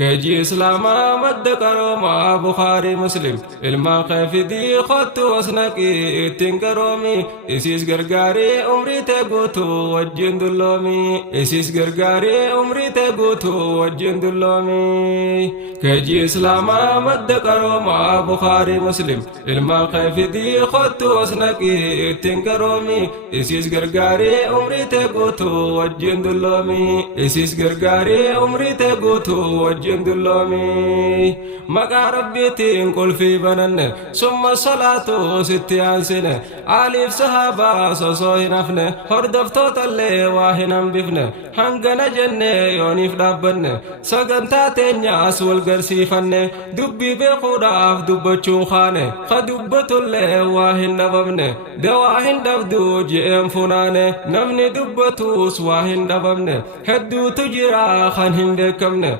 كجي إسلاما مد كروما بخاري مسلم الماقف دي خط وسنكي تنكرومي إسيس غرغاري عمري تغوتو وجن دلومي إسيس غرغاري عمري تغوتو وجن دلومي كجي إسلاما مد كروما بخاري مسلم الماقف دي خط وسنكي تنكرومي إسيس غرغاري عمري تغوتو وجن دلومي إسيس غرغاري عمري تغوتو جندلومي مقا ربيتين كل في بنن ثم الصلاة ستيان سنة عالف صحابة سوسوه نفن هردفتو تلي واهنم بفن هنگنا جنة يونيف دابن سغنتا تنياس والغرسي فن دبي بخداف دبچون خانة خدبتو اللي واهن نببن دواهن دبدو جئم فنان نمني دبتوس واهن دببن هدو تجرا خانهم بكمن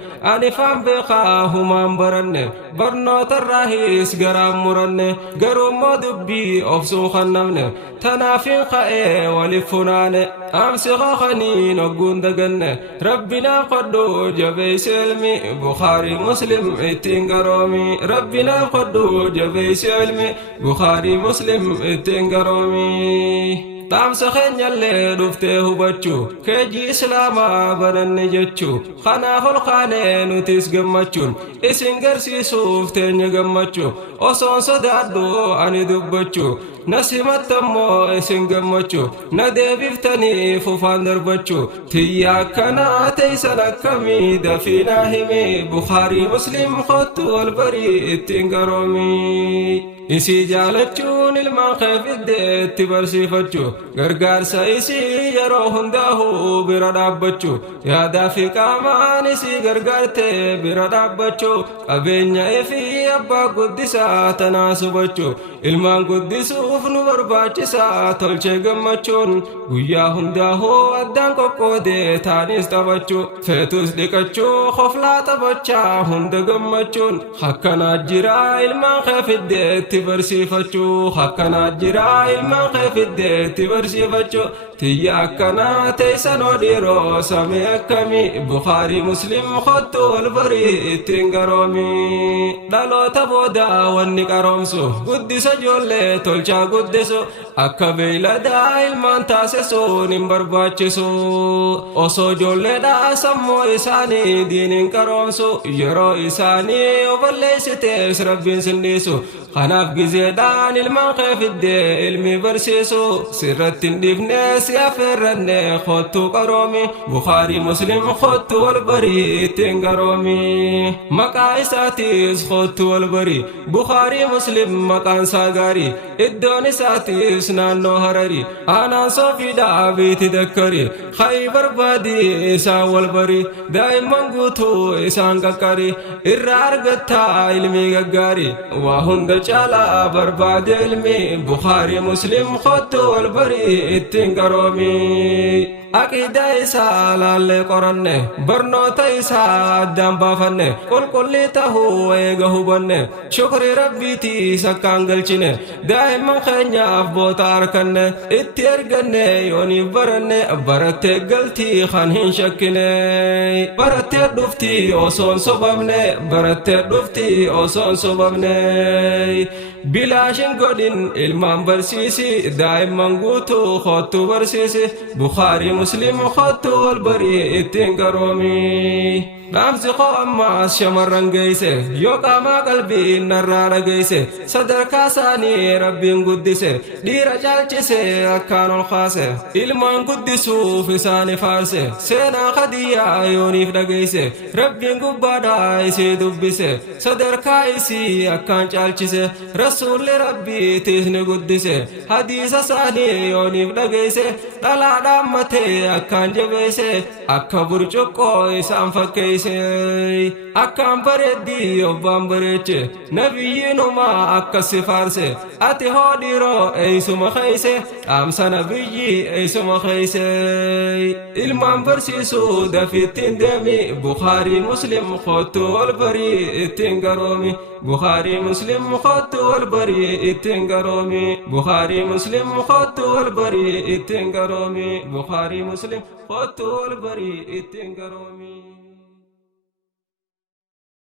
فام بقى هم برنة برنوت الرئيس جرام مرنة جرام مدبي أفسو خنمنة تنافين قائع ولفنان أمس خانين وجند جنة ربنا قدو جبيس علمي بخاري مسلم اتنجرامي ربنا قدو جبيس علمي بخاري مسلم اتنجرامي تام سخن يلي دفته بچو كجي إسلاما برن جچو خنا خلقانه نتيس گمچون اسنگر سي سوف تني گمچو اوسون صدادو اني دبچو نسمت تمو اسن گمچو ندي بفتني ففاندر بچو تيا كنا تيسنا كمي دفينا همي بخاري مسلم خط والبري تنگرومي إسي جالچون الماخف الدت برسيفتشو غرغار سايسي يروهن داهو برادابچو يا دافي كامان إسي غرغارته برادابچو أبينيا إفي أبا قدسا تناسبچو إلمان قدسو فنو برباچسا تلچه گمچون ويا هنداهو أدان قودي تانيس تبچو فتوس ديكچو خفلا تبچا هند گمچون حقنا جرا الماخف الدت برسيفتشو حقنا جرا الماخف الدت برسيفتشو تيا كنا تيسنو ديرو سامي أكمي بخاري مسلم خطو والبري تنگرومي دالو تبودا ونكرومسو قدس جولي تولچا قدسو أكا بيلا دا ilman taasisu nin barbaachisu osoo ijoolleedhaa sammuu isaanii diiniin qaroomsu yeroo isaanii oballeessitees rabbiin sinniisu kanaaf gizeedhaan ilmaan kee fiddee ilmi barsiisu sirratti hin dhiifne si affeerranne kottuu qaroomi Bukhaarii Muslim kottuu wal barii ittiin qaroomi maqaa isaatiis kottuu wal barii Bukhaarii Muslim maqaan isaa gaarii iddoon isaatiis naannoo Hararii aanaan Soofiidhaa biiti dakkarii Khaybar baadii isaan wal barii daa'imman guutuu isaan qaqqarii irraa argattaa ilmii gaggaarii waa hunda caalaa barbaade ilmi Bukhaarii Muslim kottuu wal barii ittiin qaroomi Aqida isa laalle qoranne barnoota isa addaan baafanne qulqullii tahuu eega hubanne shukri rabbiiti sakkaan galchine daa'imman keenyaaf boota harkanne itti erganne yooniif baranne barattee galtii kan hin shakkine barattee dhufti osoon sobamne barattee dhufti osoon sobamne bilaashin godhin ilmaan barsiisi daa'imman guutuu kottuu barsiisi Bukhaarii Muslim kottuu wal barii ittiin qaroomi dhaamsi koo ammaas shamarran geeyse yoo qaamaa qalbii narraa dhageeyse sadarkaa isaanii rabbiin guddise dhiira caalchise akkaan ol kaase ilmaan guddisuuf isaani faarse seenaa Khadiyyaa yooniif dhageeyse rabbiin gubbaadhaa isii dubbise sadarkaa isii akkaan caalchise rasuulli rabbiitiis ni guddise hadiisa isaanii yooniif dhageeyse dhalaadhaan matee akkaan jabeeyse akka burcuqqoo isaan fakkeeyse akkaan bareeddii obbaan bareeche nabiyyiinumaa akka si faarse ati hoo dhiiroo eeysuma keeyse dhaamsa nabiyyii eeysuma keeyse ilmaan barsiisuu dafittiin deemi Bukhaarii Muslim kottuu wal barii ittiin qaroomi Bukhaarii Muslim kottuu wal barii ittiin qaroomi Bukhaarii Muslim kottuu wal barii ittiin qaroomi Bukhaarii Muslim kottuu wal barii ittiin qaroomi